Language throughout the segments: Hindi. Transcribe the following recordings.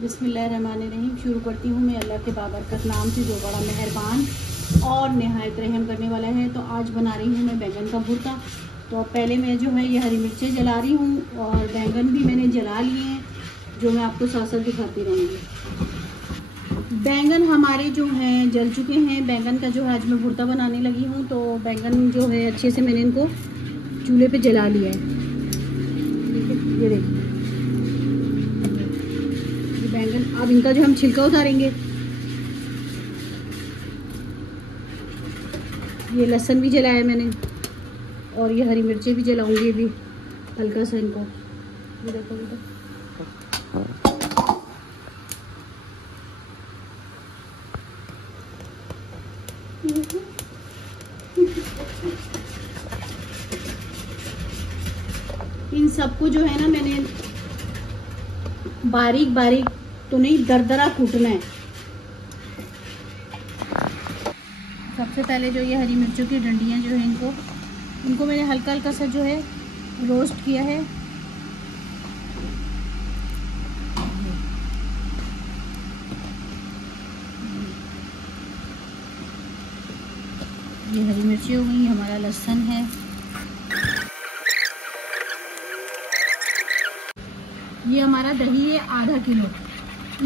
बिस्मिल्लाहिर्रहमानिर्रहीम। शुरू करती हूँ मैं अल्लाह के बाबरकत नाम से, जो बड़ा मेहरबान और नहायत रहम करने वाला है। तो आज बना रही हूँ मैं बैंगन का भुर्ता। तो पहले मैं जो है ये हरी मिर्चें जला रही हूँ और बैंगन भी मैंने जला लिए हैं, जो मैं आपको साथ साथ दिखाती रहूँगी। बैंगन हमारे जो हैं जल चुके हैं। बैंगन का जो है आज मैं भुर्ता बनाने लगी हूँ। तो बैंगन जो है अच्छे से मैंने इनको चूल्हे पे जला लिया है। ये देखिए बैंगन। अब इनका जो हम छिलका उतारेंगे। ये लहसुन भी जलाया मैंने और ये हरी मिर्चें भी जलाऊंगी अभी हल्का सा इनको। ये देखो इन सबको जो है ना मैंने बारीक बारीक तो नहीं, दरदरा कूटना है। सबसे पहले जो ये हरी मिर्चों की डंडियाँ जो है इनको मैंने हल्का हल्का सा जो है रोस्ट किया है। ये हरी मिर्ची हो गई, हमारा लहसुन है, ये हमारा दही है आधा किलो।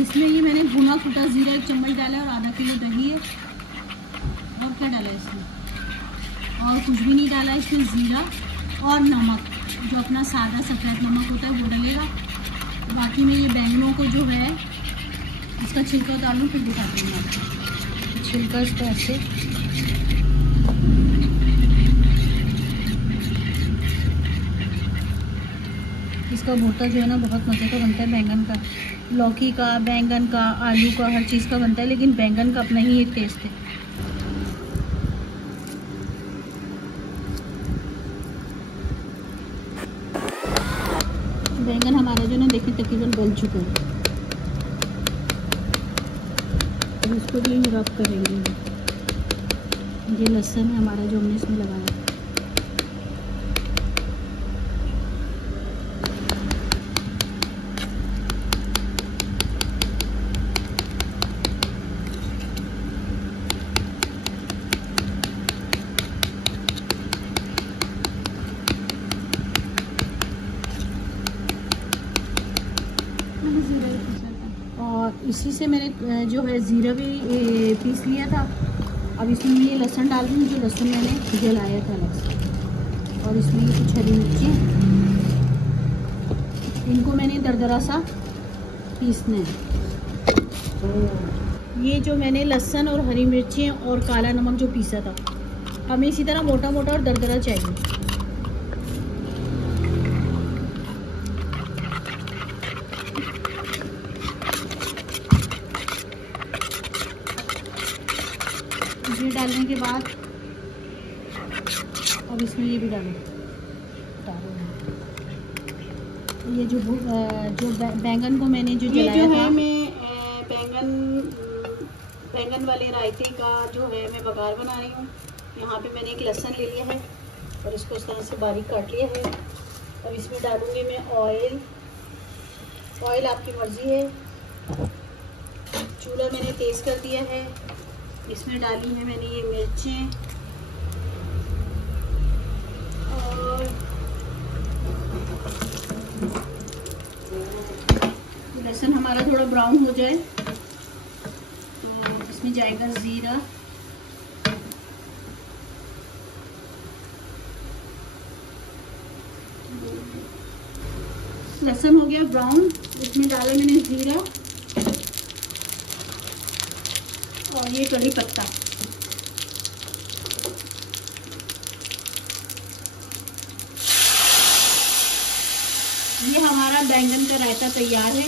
इसमें ये मैंने भुना कुटा जीरा 1 चम्मच डाला है और आधा किलो दही है। और क्या डाला है इसमें? और कुछ भी नहीं डाला इसमें। जीरा और नमक, जो अपना सादा सफ़ेद नमक होता है वो डलेगा। बाकी में ये बैंगनों को जो है इसका छिलका उतार लूँ, फिर दिखाती हूँ आपको। छिलका इसको ऐसे इसका भुर्ता जो है ना बहुत मज़े का बनता है। बैंगन का, लौकी का, बैंगन का, आलू का, हर चीज़ का बनता है, लेकिन बैंगन का अपना ही एक टेस्ट है। बैंगन हमारा जो ना देखिए तकरीबन गल चुका है। अब इसको भी रब करेंगे। ये लहसुन है हमारा जो हमने इसमें लगाया। और इसी से मैंने जो है ज़ीरा भी पीस लिया था। अब इसमें ये लहसुन डाल दूँ, जो लहसुन मैंने जलाया था लहसुन। और इसमें ये कुछ हरी मिर्ची, इनको मैंने दरदरा सा पीसना है। ये जो मैंने लहसुन और हरी मिर्ची और काला नमक जो पीसा था, हमें इसी तरह मोटा मोटा और दरदरा चाहिए। ये डालने के बाद अब इसमें ये भी डालो। ये जो बैंगन को मैंने जो जलाया था, मैं बैंगन वाले रायते का जो है मैं बघार बना रही हूँ। यहाँ पे मैंने एक लहसुन ले लिया है और इसको इस तरह से बारीक काट लिया है। अब इसमें डालूँगी मैं ऑयल। ऑयल आपकी मर्ज़ी है। चूल्हा मैंने तेज़ कर दिया है। इसमें डाली है मैंने ये मिर्चें और लहसुन हमारा थोड़ा ब्राउन हो जाए तो इसमें जाएगा ज़ीरा, लहसुन हो गया ब्राउन। इसमें डाला मैंने ज़ीरा और ये कड़ी पत्ता। ये हमारा बैंगन का रायता तैयार है।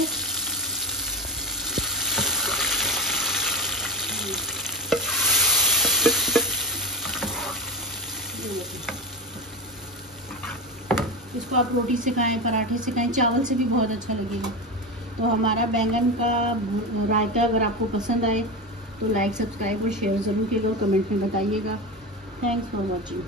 इसको आप रोटी से खाएं, पराठे से खाएं, चावल से भी बहुत अच्छा लगेगा। तो हमारा बैंगन का रायता अगर आपको पसंद आए तो लाइक, सब्सक्राइब और शेयर ज़रूर कीजिएगा और कमेंट में बताइएगा। Thanks for watching.